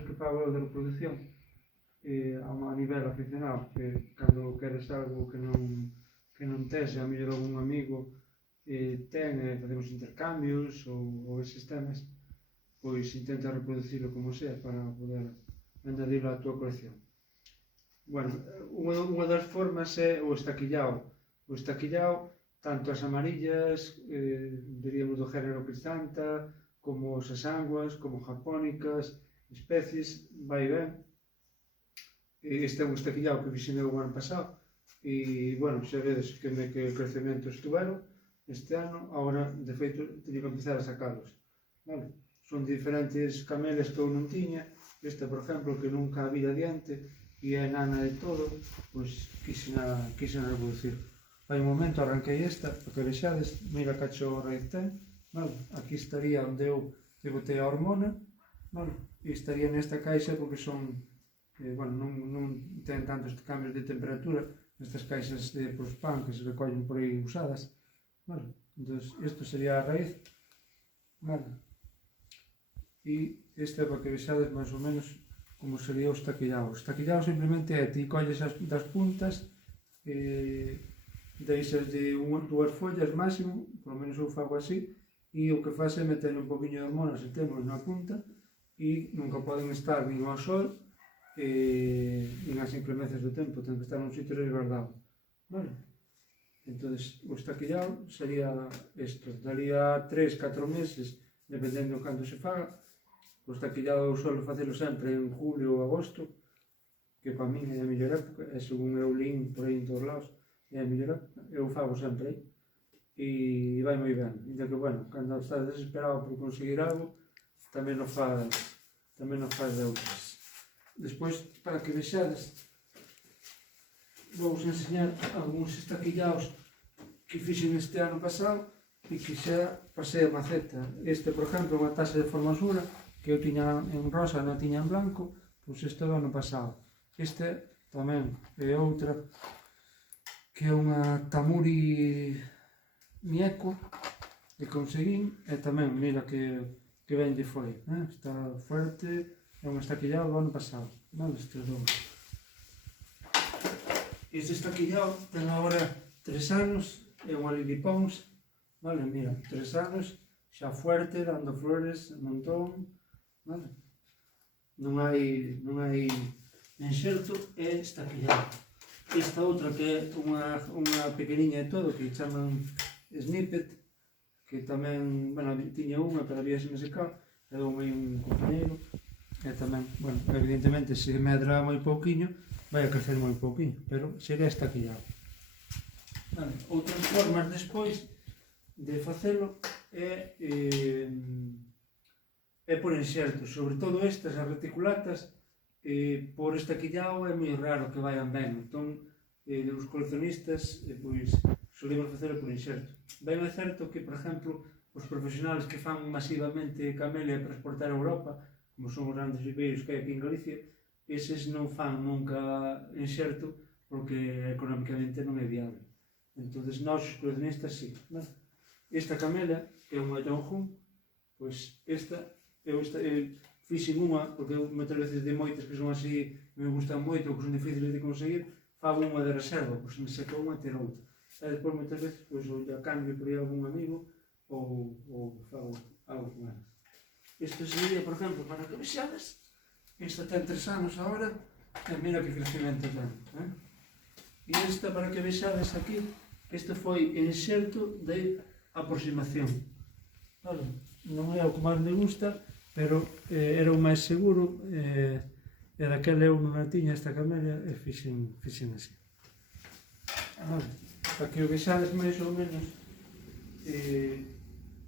experimentos que fago de reproducción a nivel aficionado, que cando queres algo que non tes, a mellor algún amigo ten, facemos intercambios ou eses temas, pois intenta reproducirlo como sea para poder añadirlo á tua colección. Bueno, unha das formas é o estaquillao. O estaquillao, tanto as amarillas, diríamos do género crisanta, como as asanguas, como japónicas, especies, vai ben. Este é un estaquillao que fixen o ano pasado e, bueno, xa vedes que crecemento estuveron este ano, agora, de feito, teño que empezar a sacalos. Vale? Son diferentes camelias que eu non tiña, esta, por exemplo, que nunca a vi adiante e é nana de todo, pois quixena reproducir. Vai un momento, arranquei esta, para que vexades, mira cacho raíz ten, vale? Aquí estaría onde eu botei a hormona, vale? E estaría nesta caixa porque son, bueno, non ten tantos cambios de temperatura, nestas caixas de prospan que se recollen por aí usadas, vale? Entón, isto sería a raíz, vale? E este é para que vexades máis ou menos como sería o estaquillao. O estaquillao simplemente é, ti colles das puntas, deixas de dúas follas máximo, polo menos eu fago así, e o que faz é meter un poquinho de hormona, se temos na punta, e nunca poden estar nin ao sol, nin as inclemencias do tempo, ten que estar nun sitio resguardado. Vale? Entón, o estaquillao sería isto, daría 3-4 meses, dependendo de cando se faga. O estaquillao eu suelo facelo sempre en julio ou agosto, que para min é a mellor época, e según eu lín por aí en todos lados, é a mellor época, eu fago sempre aí, e vai moi ben. Ainda que, bueno, cando estás desesperado por conseguir algo, tamén o faz de outras. Despois, para que vexades, vou enseñar algúns estaquillaos que fixen este ano pasado e que xa pasei a maceta. Este, por exemplo, é unha taxa de formosura que eu tiña en rosa, non tiña en blanco, pois este do ano pasado. Este tamén é outra, que é unha Tamuri Mieko, que conseguín, e tamén, mira que ben lle foi, está fuerte, é un estaquillao do ano pasado, vale, estes dous. Este estaquillao ten agora 3 anos, é unha Lily Pons, vale, mira, 3 anos, xa fuerte, dando flores, un montón, vale. Non hai enxerto, é estaquillao. Esta outra que é unha pequeniña de todo, que chaman Snippet, que tamén, bueno, tiña unha, pero había se me secado, e dou un compañeiro, e tamén, bueno, evidentemente, se medra moi pouquiño, vai a crecer moi pouquiño, pero sería estaquillao. Vale, outras formas despois de facelo é por enxertos, sobre todo estas, as reticulatas, por estaquillao é moi raro que vayan ben, entón os coleccionistas pois solemos facelo por enxerto. Ben é certo que, por exemplo, os profesionales que fan masivamente camelia para exportar a Europa, como son os grandes viveiros que hai aquí en Galicia, eses non fan nunca enxerto porque económicamente non é viable. Entón, nós, os coleccionistas, sí. Esta camelia é unha Yonghun, pois esta, eu fixen unha, porque eu moitas veces de moitas que son así, me gustan moito, ou que son difíciles de conseguir, fago unha de reserva, pois me seca unha e ter outra. E despois, moitas veces, pois, ou a cambio por aí algún amigo, ou fago algo con elas. Isto sería, por exemplo, para que vexades, esta ten 3 anos agora, e mira que crecimento ten. E esta, para que vexades aquí, este foi enxerto de aproximación. Vale? Non é o que máis me gusta, pero era o máis seguro, e daquela eu non a tiña esta camelia, e fixen así. Vale? Para que o vexades máis ou menos,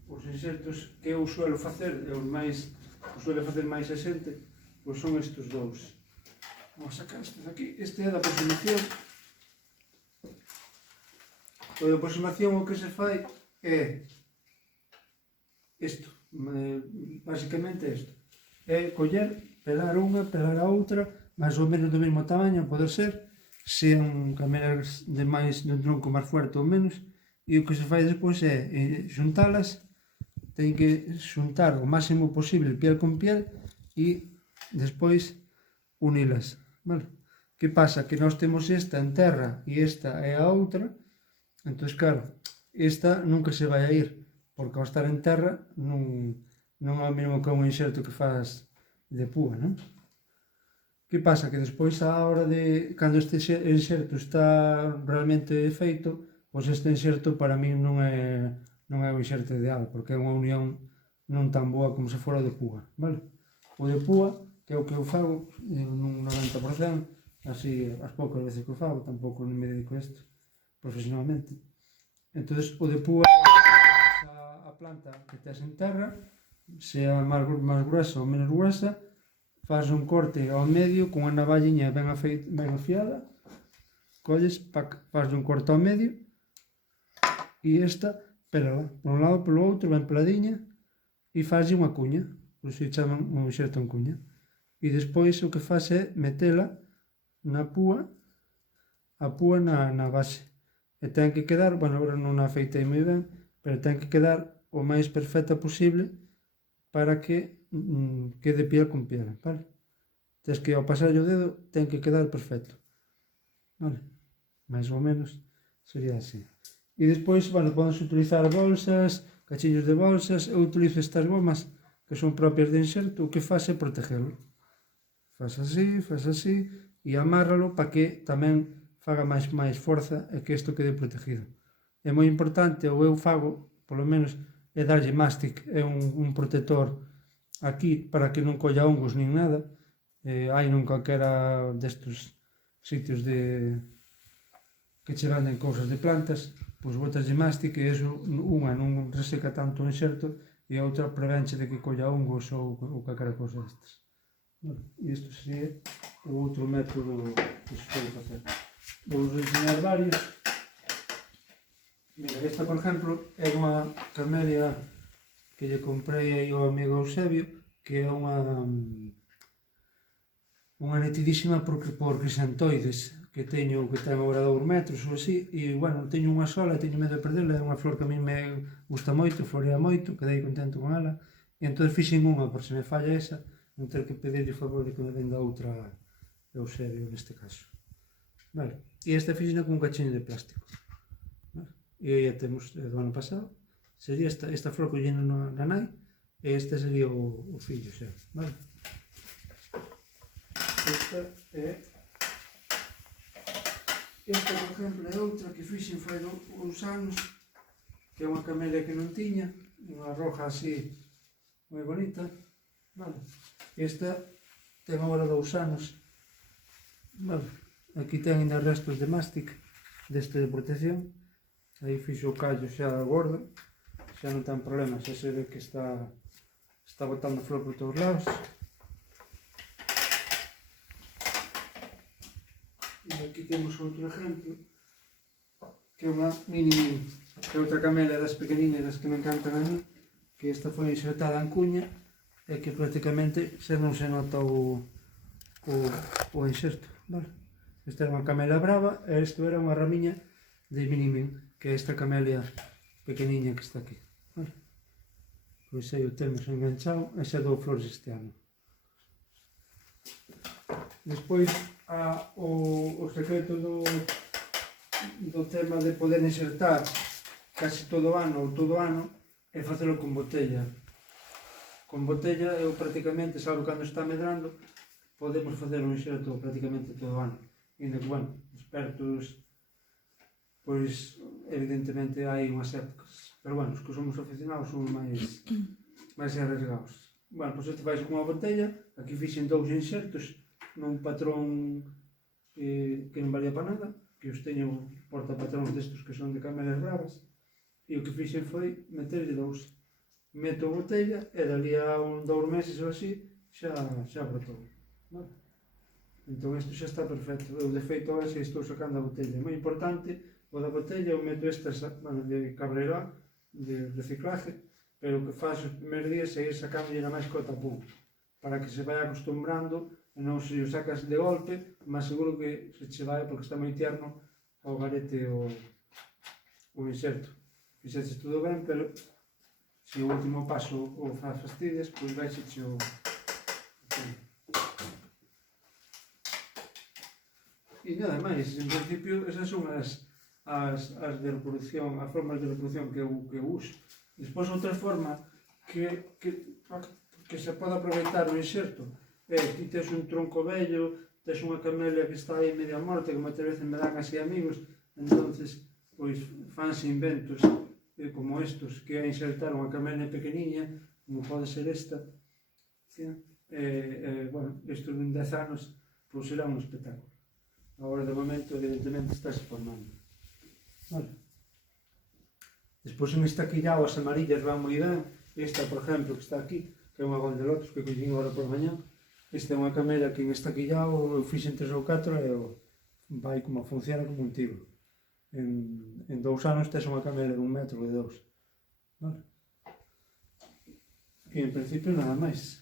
os enxertos que eu suelo facer, e os suelo facer máis a xente, pois son estes dous. Vamos a sacar estes aquí. Este é da aproximación. O de aproximación o que se fai é isto, basicamente isto. É coller, pelar unha, pelar a outra, máis ou menos do mesmo tamaño, pode ser, sean camelias de un tronco máis fuerte ou menos, e o que se fai despois é xuntalas, ten que xuntar o máximo posible piel con piel e despois unilas, vale? Que pasa? Que nós temos esta en terra e esta é a outra, entón, claro, esta nunca se vai a ir, porque ao estar en terra non é o mesmo que un enxerto que faz de púa, non? Que pasa? Que despois a hora de, cando este enxerto está realmente feito, pois este enxerto para min non é o enxerto ideal, porque é unha unión non tan boa como se fora o de púa, vale? O de púa, que é o que eu fago, nun 90%, así as poucas veces que o fago, tampouco me dedico a isto profesionalmente. Entón, o de púa a planta que tes en terra, sea máis gruesa ou menos gruesa, faz un corte ao medio con unha navalliña ben afiada, colles, faz un corte ao medio e esta pelala por un lado polo outro, ben peladiña, e fazlle unha cuña, por iso chaman un enxerto en cuña. E despois o que faz é metela na púa, a púa na base. E ten que quedar, bueno, agora non a afeitei moi ben, pero ten que quedar o máis perfecta posible para que quede piel con piel, vale? Tens que ao pasar o dedo ten que quedar perfecto, vale? Mais ou menos sería así. E despois, bueno, podes utilizar bolsas, cachiños de bolsas. Eu utilizo estas gomas que son propias de enxerto, o que faz é protegelo. Faz así e amárralo para que tamén faga máis forza e que isto quede protegido. É moi importante, ou eu fago, polo menos, é darlle mastic, é un protector aquí para que non colla hongos nin nada. Hai non calquera destos sitios que che venden cousas de plantas, pois botas de mastic e iso, unha non reseca tanto o enxerto e a outra prevenche de que colla hongos ou calquera cousa destas. E isto sería o outro método que se pode facer. Vou enseñar varios. Mira, esta, por exemplo, é unha camelia que lle comprei aí ao amigo Eusebio, que é unha nitidísima por crisantoides, que ten agora 2 metros ou así, e, bueno, teño unha sola, teño medo de perderla, é unha flor que a mí me gusta moito, florea moito, quedei contento con ela, e entón fixen unha, por se me falla esa, non ter que pedirle o favor de que me venda outra Eusebio neste caso. Vale, e esta fixena con un cachiño de plástico. Vale. E aí a temos do ano pasado. Sería esta flor collendo na nai, e este sería o fillo, xa. Vale. Esta, por exemplo, é outra que fixen fai 2 anos, que é unha camelia que non tiña, unha roja así moi bonita. Vale. Esta ten agora 2 anos. Vale. Aquí ten ainda restos de mastic deste de protección. Aí fixo o callo xa gordo, xa non ten problema, xa se ve que está botando flor por todos lados. E aquí temos outro exemplo, que é unha mini, que é outra camelia das pequeninas, das que me encantan a mí, que esta foi insertada en cuña e que prácticamente xa non se nota o enxerto, vale? Esta era unha camelia brava e isto era unha ramiña de minimin, que é esta camelia pequeniña que está aquí, vale? Pois aí o temos enganchado e xa dou flores este ano. Despois, o secreto do tema de poder enxertar casi todo o ano ou todo o ano é facelo con botella. Con botella, eu prácticamente, salvo cando está medrando, podemos facer un enxerto prácticamente todo o ano. E, bueno, expertos, pois, evidentemente hai unhas épocas. Pero, bueno, os que somos aficionados somos máis arriesgados. Bueno, pois este faz con unha botella, aquí fixen 2 enxertos nun patrón que non valía para nada, que os teño portapatróns destos que son de camelias bravas, e o que fixen foi meterlle 2. Meto a botella e dali a 2 meses ou así xa brotou. Vale? Entón isto xa está perfecto. Eu de feito agora xa estou sacando a botella. É moi importante o da botella, eu meto estas, bueno, de Cabrera, de reciclaje, pero o que faz os primeiros días é ir sacándolle na máis co tapón, para que se vai acostumbrando e non se o sacas de golpe, mas seguro que se che vai, porque está moi tierno, ao garete o inserto. Fixeches todo ben, pero se o último paso o fastidias, pois vai se che o... E nada máis, en principio, esas son as de reproducción, as formas de reproducción que eu uso. Despois, outra forma que se pode aproveitar o inserto é que tes un tronco vello, tes unha camelia que está aí media morta, que moitas veces me dan así amigos, entonces, pois, fanse inventos como estos, que é insertar unha camelia pequeniña, como pode ser esta, bueno, estos en 10 anos, pois será un espectáculo. Agora, de momento, evidentemente, estáse formando. Vale. Despois, en estaquillao, as amarillas van moi ben. Esta, por exemplo, que está aquí, que é unha Gondelottos que collín agora por mañá. Esta é unha camela que en estaquillao eu fixen 3 ou 4 e vai como funciona como un tiro. En 2 anos tes unha camela de 1 metro ou de 2. Vale. E en principio nada máis.